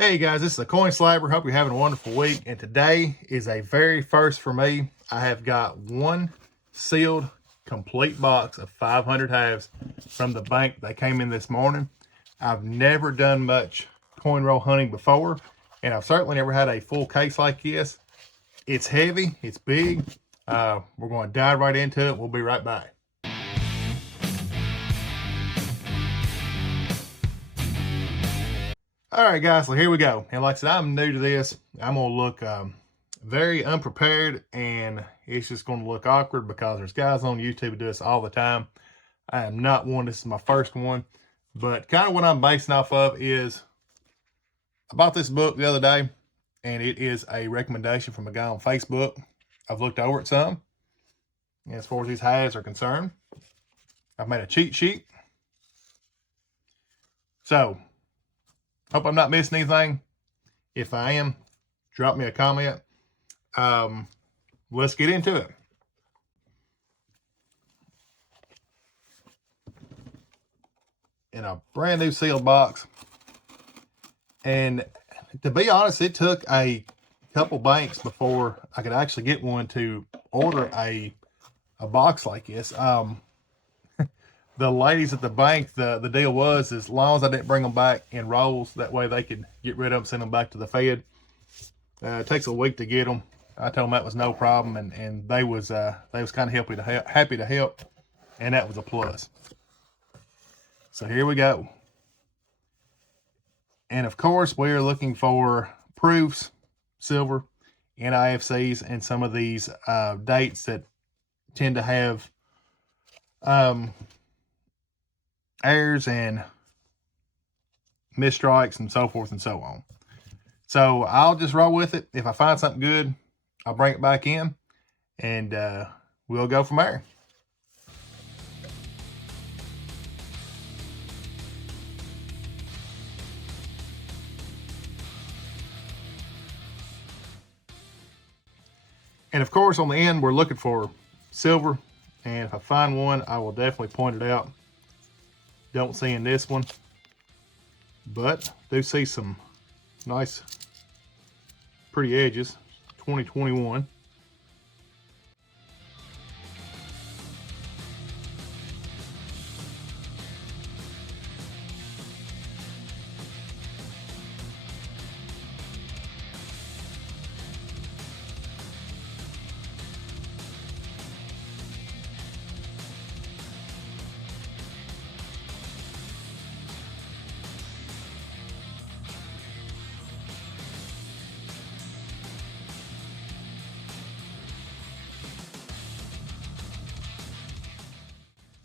Hey guys, this is the Coin Slapper. Hope you're having a wonderful week. And today is a very first for me. I have got one sealed complete box of 500 halves from the bank. They came in this morning. I've never done much coin roll hunting before, and I've certainly never had a full case like this. It's heavy, it's big. We're going to dive right into it. We'll be right back. All right, guys, so here we go. And like I said, I'm new to this. I'm going to look very unprepared, and it's just going to look awkward because there's guys on YouTube who do this all the time. I am not one. This is my first one. But kind of what I'm basing off of is I bought this book the other day, and it is a recommendation from a guy on Facebook. I've looked over it some. And as far as these halves are concerned, I've made a cheat sheet. So, hope I'm not missing anything. If I am, drop me a comment. Let's get into it. In a brand new sealed box. And to be honest, it took a couple banks before I could actually get one to order a box like this. The ladies at the bank, the deal was as long as I didn't bring them back in rolls, that way they could get rid of them, send them back to the Fed. It takes a week to get them. I told them that was no problem, and they was kind of happy to help, and that was a plus. So here we go. And of course, we are looking for proofs, silver, NIFCs, and some of these dates that tend to have errors and misstrikes and so forth and so on. So I'll just roll with it. If I find something good, I'll bring it back in, and we'll go from there. And of course, on the end, we're looking for silver. And if I find one, I will definitely point it out. Don't see in this one, but do see some nice, pretty edges. 2021.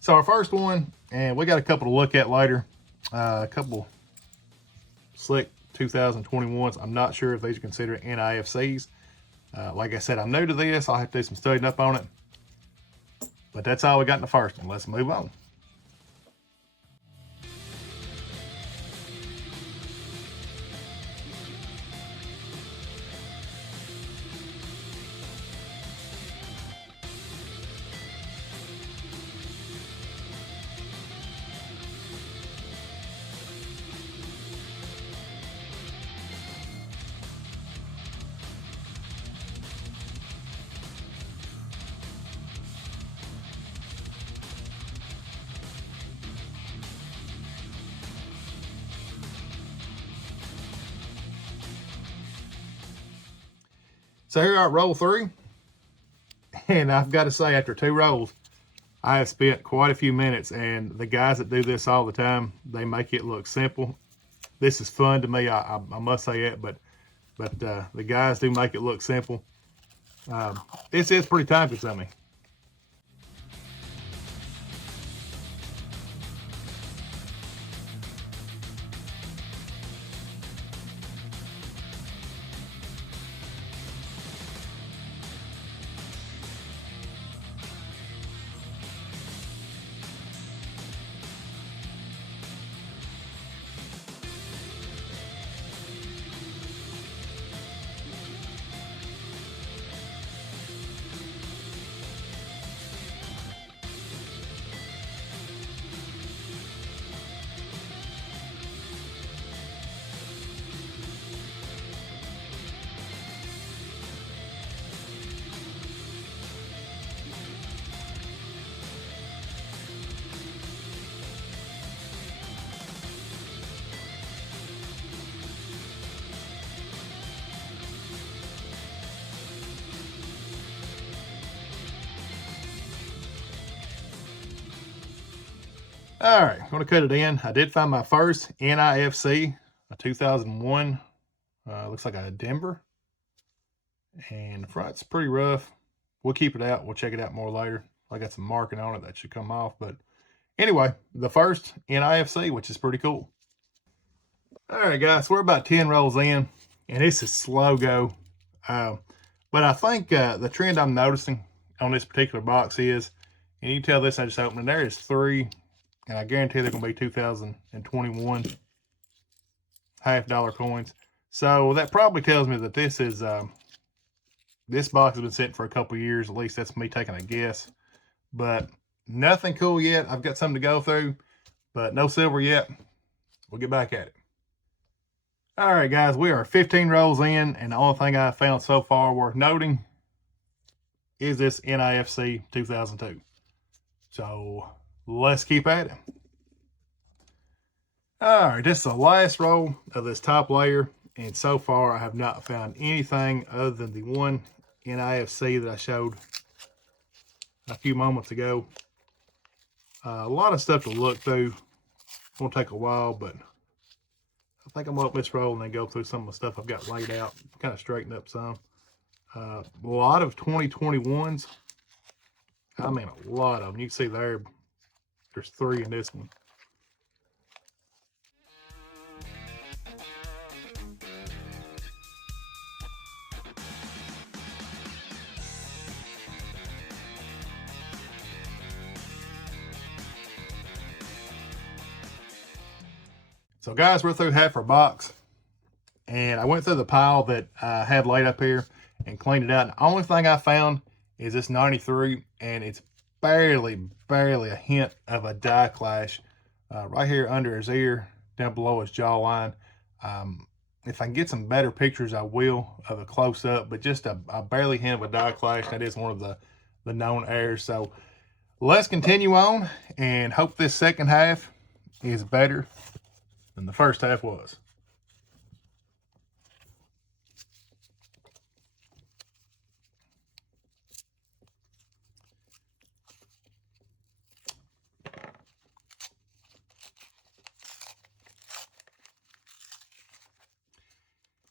So our first one, and we got a couple to look at later, a couple slick 2021s. I'm not sure if these are considered NIFCs. Like I said, I'm new to this. I'll have to do some studying up on it. But that's all we got in the first one. Let's move on. So here we are at roll 3. And I've got to say, after 2 rolls, I have spent quite a few minutes, and the guys that do this all the time, they make it look simple. This is fun to me, I must say that, but the guys do make it look simple. This is pretty time consuming. All right, I'm going to cut it in. I did find my first NIFC, a 2001. Looks like a Denver. And the front's pretty rough. We'll keep it out. We'll check it out more later. I got some marking on it that should come off. But anyway, the first NIFC, which is pretty cool. All right, guys, we're about 10 rolls in, and this is slow go. But I think the trend I'm noticing on this particular box is, and you can tell this I just opened, there is 3, and I guarantee they're going to be 2021 $half coins. So that probably tells me that this is this box has been sitting for a couple years. At least that's me taking a guess. But nothing cool yet. I've got something to go through, but no silver yet. We'll get back at it. All right, guys, we are 15 rolls in, and the only thing I've found so far worth noting is this NIFC 2002. So let's keep at it. All right, this is the last roll of this top layer, and so far I have not found anything other than the one NIFC that I showed a few moments ago. A lot of stuff to look through. It's going to take a while, but I think I'm going to open this roll and then go through some of the stuff I've got laid out, kind of straighten up some. A lot of 2021s. I mean, a lot of them. You can see there's 3 in this one. So guys, we're through half our box, and I went through the pile that I had laid up here and cleaned it out. And the only thing I found is this 93, and it's barely a hint of a die clash right here under his ear, down below his jawline. If I can get some better pictures, I will, of a close-up, but just a barely hint of a die clash. That is one of the known errors. So let's continue on and hope this second half is better than the first half was.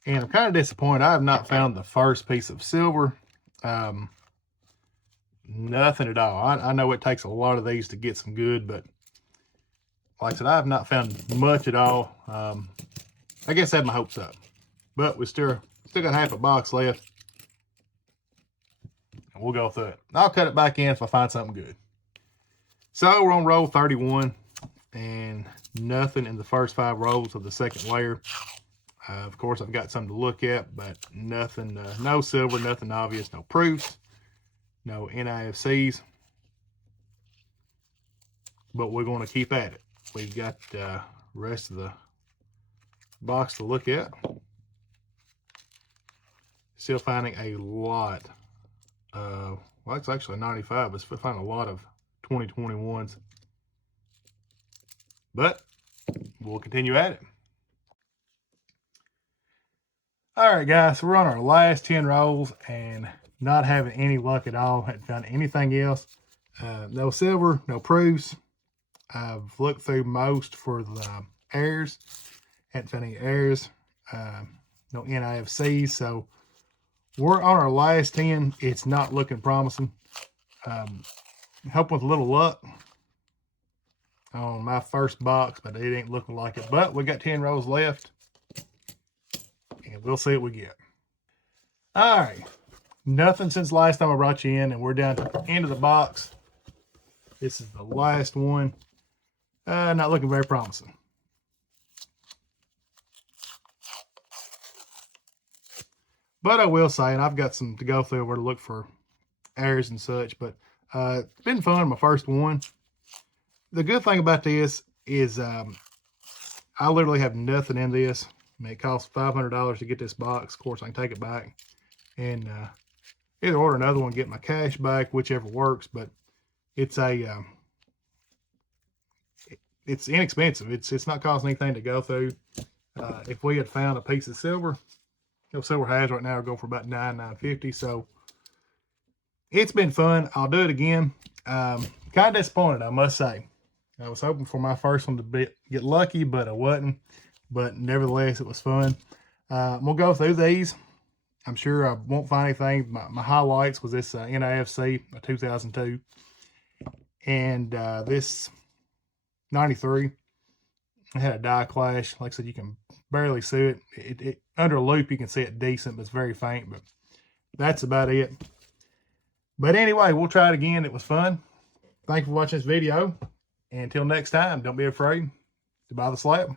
And I'm kind of disappointed. I have not found the first piece of silver. Nothing at all. I know it takes a lot of these to get some good, but like I said, I have not found much at all. I guess I had my hopes up, but we still got half a box left, and we'll go through it. I'll cut it back in if I find something good. So we're on roll 31, and nothing in the first 5 rolls of the second layer. Of course, I've got something to look at, but nothing, no silver, nothing obvious, no proofs, no NIFCs. But we're going to keep at it. We've got the rest of the box to look at. Still finding a lot of, well, it's actually 95, but still finding a lot of 2021s. But we'll continue at it. All right, guys, so we're on our last 10 rolls and not having any luck at all. Hadn't found anything else. No silver, no proofs. I've looked through most for the errors. Hadn't found any errors. No NIFCs. So we're on our last 10. It's not looking promising. Help with a little luck on my first box, but it ain't looking like it. But we got 10 rolls left, and we'll see what we get. All right. Nothing since last time I brought you in, and we're down to the end of the box. This is the last one. Not looking very promising. But I will say, and I've got some to go through where to look for errors and such, but it's been fun, my first one. The good thing about this is I literally have nothing in this. I mean, it costs $500 to get this box. Of course, I can take it back and either order another one, get my cash back, whichever works. But it's a it's inexpensive. It's not costing anything to go through. If we had found a piece of silver, silver halves right now are going for about $9.50. So it's been fun. I'll do it again. Kind of disappointed, I must say. I was hoping for my first one to get lucky, but I wasn't. But nevertheless, it was fun. We'll go through these. I'm sure I won't find anything. My highlights was this NAFC 2002 and this 93. It had a die clash. Like I said, you can barely see it. It under a loop, you can see it decent, but it's very faint. But that's about it. But anyway, we'll try it again. It was fun. Thank you for watching this video. And until next time, don't be afraid to buy the slab.